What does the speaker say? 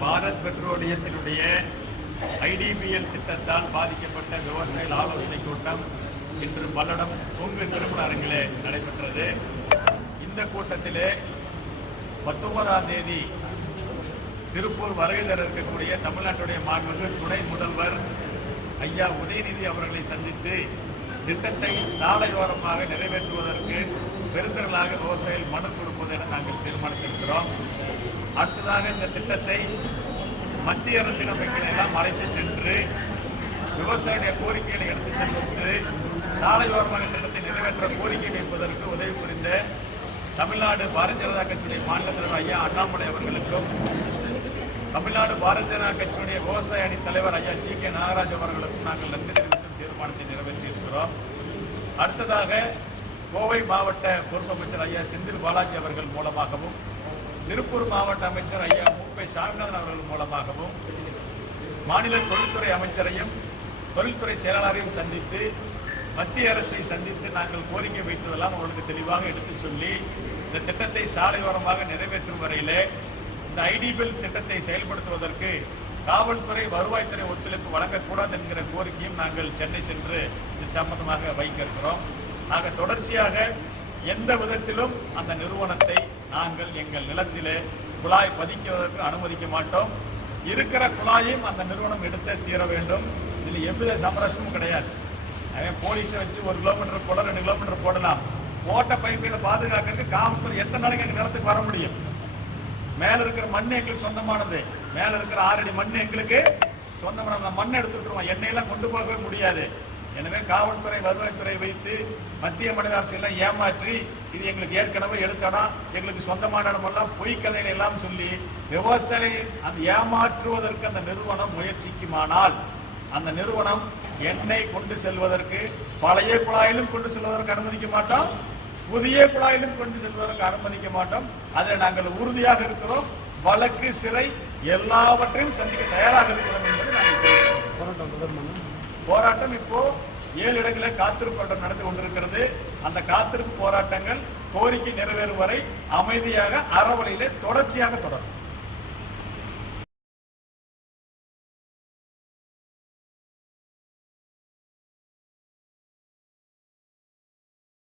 Bharat பெட்ரோலியத்தினுடைய IDPL திட்டத்தால் பாதிக்கப்பட்ட விவசாயிகள் ஆலோசனை கூட்டம் இன்று பல்லடம் கொங்கு திருமண அரங்கிலே நடைபெற்றது. இந்த கூட்டத்திலே 19ஆம் தேதி திருப்பூர் வருகை தர இருக்கக்கூடிய தமிழ்நாட்டுடைய மாண்புமிகு துணை முதல்வர் ஐயா உதயநிதி அவர்களை சந்தித்து திட்டத்தை சாலையோரமாக நிறைவேற்றுவதற்கு பெருந்திரளாக விவசாயிகள் மனு கொடுப்பது என நாங்கள் தீர்மானித்திருக்கிறோம். அடுத்ததாக இந்த திட்டத்தை மத்திய அரசிடம் எல்லாம் அழைத்து சென்று விவசாயிய கோரிக்கைகளை எடுத்து சென்று சாலையோரமாக திட்டத்தை நிறைவேற்ற கோரிக்கை வைப்பதற்கு உதவி புரிந்த தமிழ்நாடு பாரதிய ஜனதா கட்சியுடைய மாநில தலைவர் ஐயா அண்ணாமலை அவர்களுக்கும் தமிழ்நாடு பாரதிய ஜனதா கட்சியுடைய விவசாய அணி தலைவர் ஐயா ஜி கே நாகராஜ் அவர்களுக்கும் நாங்கள் நன்றி தெரிவிக்கும் தீர்மானத்தை நிறைவேற்றியிருக்கிறோம். அடுத்ததாக கோவை மாவட்ட பொறுப்பு அமைச்சர் ஐயா செந்தில் பாலாஜி அவர்கள் மூலமாகவும் திருப்பூர் மாவட்ட அமைச்சர் ஐயா மூப்பை சாமிநாதன் அவர்கள் மூலமாகவும் மாநில தொழில்துறை அமைச்சரையும் தொழில்துறை செயலாளரையும் சந்தித்து மத்திய அரசை சந்தித்து நாங்கள் கோரிக்கை வைத்ததெல்லாம் அவர்களுக்கு தெளிவாக எடுத்து சொல்லி இந்த திட்டத்தை சாலையோரமாக நிறைவேற்றும் வரையிலே இந்த ஐடிபிஎல் திட்டத்தை செயல்படுத்துவதற்கு காவல்துறை வருவாய்த்துறை ஒத்துழைப்பு வழங்கக்கூடாது என்கிற கோரிக்கையும் நாங்கள் சென்னை சென்று இது சம்பந்தமாக வைக்க இருக்கிறோம். ஆக தொடர்ச்சியாக எந்த விதத்திலும் அந்த நிறுவனத்தை நாங்கள் எங்கள் நிலத்திலே குழாய் பதிக்குவதற்கு அனுமதிக்க மாட்டோம். இருக்கிற குழாயும் அந்த நிறுவனம் எடுத்தே தீர வேண்டும். இதில் எவ்வித சமரசமும் கிடையாது. போலீஸை வச்சு 1 கிலோமீட்டர் போட 2 கிலோமீட்டர் போடலாம். ஓட்ட பைப்புகளை பாதுகாக்கிறதுக்கு காவல்துறை எத்தனை நாளைக்கு எங்கள் நிலத்துக்கு வர முடியும்? மேல இருக்கிற மண் எங்களுக்கு சொந்தமானது. மேல இருக்கிற 6 அடி மண் எங்களுக்கு சொந்தமான அந்த மண்ணை எடுத்துட்டுருவோம். எண்ணெயெல்லாம் கொண்டு போகவே முடியாது. எனவே காவல்துறை வருவாய்த்துறை வைத்து மத்திய மாநில அரசு எல்லாம் ஏமாற்றி இது எங்களுக்கு ஏற்கனவே எடுத்தடம் எங்களுக்கு சொந்தமான இடமெல்லாம் பொய்க்கதைகள் எல்லாம் சொல்லி விவசாயிகளை அந்த ஏமாற்றுவதற்கு அந்த நிறுவனம் முயற்சிக்குமானால் அந்த நிறுவனம் எண்ணெய் கொண்டு செல்வதற்கு பழைய குழாயிலும் கொண்டு செல்வதற்கு அனுமதிக்க மாட்டோம், புதிய குழாயிலும் கொண்டு செல்வதற்கு அனுமதிக்க மாட்டோம். அதில் நாங்கள் உறுதியாக இருக்கிறோம். வழக்கு, சிறை எல்லாவற்றையும் சந்திக்க தயாராக இருக்கிறோம் என்பதை நாங்கள் போராட்டம் இப்போ 7 இடங்களில் காத்திருப்பு போராட்டம் நடந்து கொண்டிருக்கிறது. அந்த காத்திருப்பு போராட்டங்கள் கோரிக்கை நிறைவேறும் வரை அமைதியாக அறவழியிலே தொடர்ச்சியாக தொடரும்.